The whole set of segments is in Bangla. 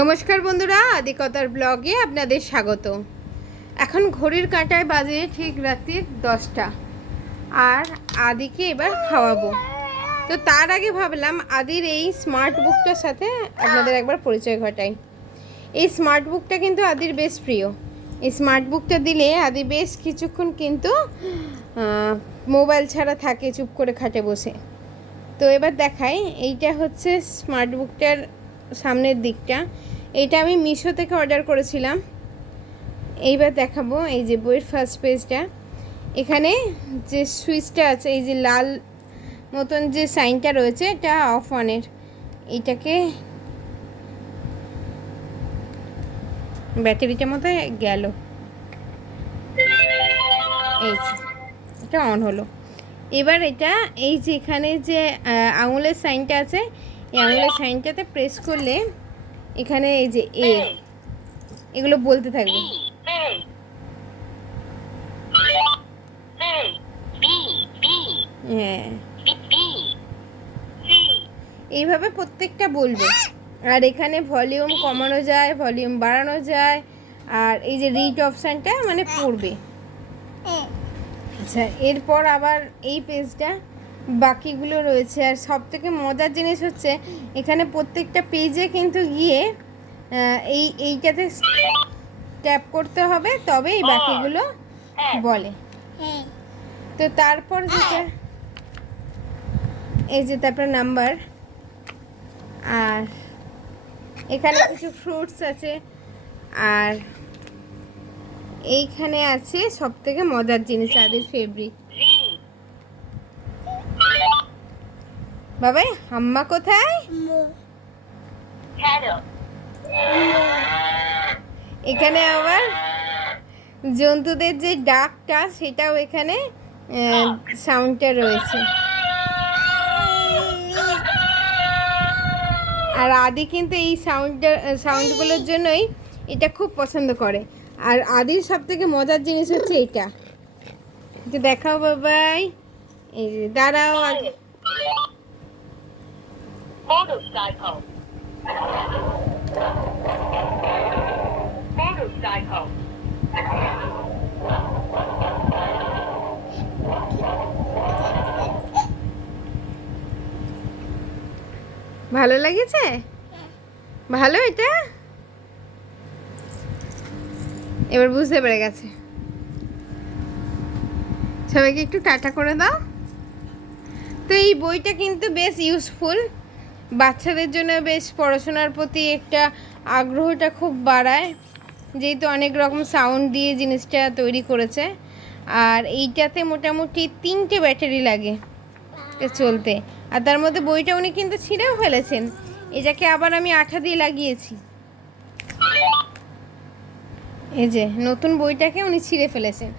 নমস্কার বন্ধুরা, আদিকতার ব্লগে আপনাদের স্বাগত। এখন ঘড়ির কাঁটায় বাজে ঠিক রাত্রি 10টা, আর আদিকে এবার খাওয়াবো। তো তার আগে ভাবলাম আদির এই স্মার্ট বুকটার সাথে আপনাদের একবার পরিচয় ঘটাই। এই স্মার্ট বুকটা কিন্তু আদির বেশ প্রিয়। এই স্মার্ট বুকটা দিলে আদি বেশ কিছুক্ষণ কিন্তু মোবাইল ছাড়া থাকে, চুপ করে খাটে বসে। তো এবার দেখাই, এইটা হচ্ছে স্মার্ট বুকটার সামনের দিকটা। এইটা আমি মিশো থেকে অর্ডার করেছিলাম। এইবার দেখাবো, এই যে বইয়ের ফার্স্ট পেজটা, এখানে যে সুইচটা আছে, এই যে লাল মতন যে সাইনটা রয়েছে, এটা অফ অনের। এইটাকে ব্যাটারিটার মতো গেল, এই যে এটা অন হলো। এবার এটা এই যে এখানে যে আঙুলের সাইনটা আছে, এই আঙুলের সাইনটাতে প্রেস করলে এখানে এই যে এগুলো বলতে থাকবে। হ্যাঁ, এইভাবে প্রত্যেকটা বলবে। আর এখানে ভলিউম কমানো যায়, ভলিউম বাড়ানো যায়, আর এই যে রিড অপশানটা মানে পড়বে। আচ্ছা, এরপর আবার এই পেজটা বাকিগুলো রয়েছে। আর সব থেকে মজার জিনিস হচ্ছে, এখানে প্রত্যেকটা পেজে কিন্তু গিয়ে এইটাতে ট্যাপ করতে হবে, তবে এই বাকিগুলো বলে। তো তারপর যেটা, এই যে তারপর নাম্বার, আর এখানে কিছু ফ্রুটস আছে, আর এইখানে আছে সব থেকে মজার জিনিস, আদির ফেভারিট। বাবাই হাম্মা কোথায়? এখানে আবার জন্তুদের যে ডাকটা, সেটাও এখানে সাউন্ডটা রয়েছে। আর আদি কিন্তু এই সাউন্ডগুলোর জন্যই এটা খুব পছন্দ করে। আর আদির সব থেকে মজার জিনিস হচ্ছে এটা, যে দেখাও বাবাই, এই যে দাঁড়াও আগে। ভালো লেগেছে? ভালো, এটা এবার বুঝতে পেরে গেছে। সবাইকে একটু টাটা করে দাও। তো এই বইটা কিন্তু বেশ ইউজফুল, বাচ্চাদের জন্য বেশ পড়াশোনার প্রতি একটা আগ্রহটা খুব বাড়ায়, যেহেতু অনেক রকম সাউন্ড দিয়ে জিনিসটা তৈরি করেছে। আর এইটাতে মোটামুটি 3টে ব্যাটারি লাগে চলতে। আর তার মধ্যে বইটা উনি কিন্তু ছিঁড়েও ফেলেছেন, এটাকে আবার আমি আঠা দিয়ে লাগিয়েছি। এই যে নতুন বইটাকে উনি ছিঁড়ে ফেলেছেন।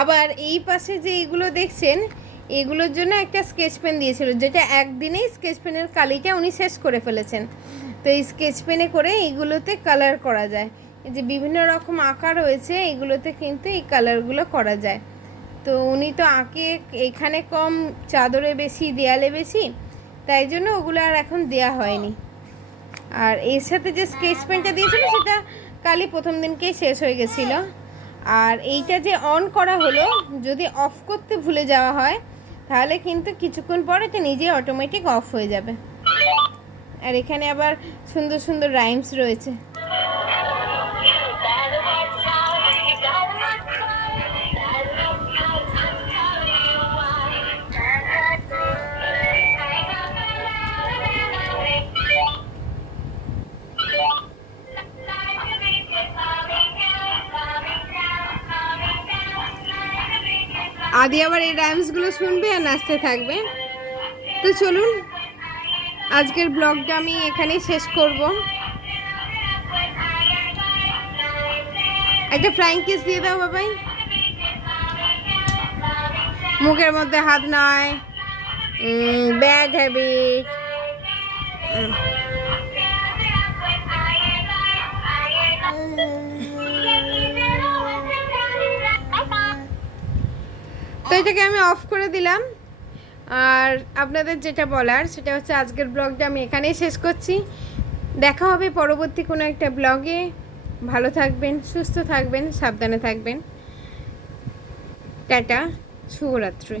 আবার এই পাশে যে এইগুলো দেখছেন, এগুলোর জন্য একটা স্কেচ পেন দিয়েছিল, যেটা একদিনেই স্কেচ পেনের কালিটা উনি শেষ করে ফেলেছেন। তো এই স্কেচ পেনে করে এইগুলোতে কালার করা যায়। এই যে বিভিন্ন রকম আঁকা রয়েছে, এগুলোতে কিন্তু এই কালারগুলো করা যায়। তো উনি তো আঁকে এখানে কম, চাদরে বেশি, দেয়ালে বেশি, তাই জন্য ওগুলো আর এখন দেয়া হয়নি। আর এর সাথে যে স্কেচ পেনটা দিয়েছিল, সেটা কালই প্রথম দিনকেই শেষ হয়ে গেছিলো। আর এইটা যে অন করা হলো, যদি অফ করতে ভুলে যাওয়া হয়, তাহলে কিন্তু কিছুক্ষণ পর এটা নিজেই অটোমেটিক অফ হয়ে যাবে। আর এখানে আবার সুন্দর সুন্দর রাইমস রয়েছে। আদি আবার এই রাইমসগুলো শুনবে আর নাচতে থাকবে। তো চলুন, আজকের ব্লগটা আমি এখানেই শেষ করব। একটা ফ্লাইং কিস দিয়ে দাও বাবাই। মুখের মধ্যে হাত নয়, ব্যাড হ্যাবিট। তো এটাকে আমি অফ করে দিলাম। আর আপনাদের যেটা বলার, সেটা হচ্ছে আজকের ব্লগটা আমি এখানেই শেষ করছি। দেখা হবে পরবর্তী কোনো একটা ব্লগে। ভালো থাকবেন, সুস্থ থাকবেন, সাবধানে থাকবেন। টাটা, শুভরাত্রি।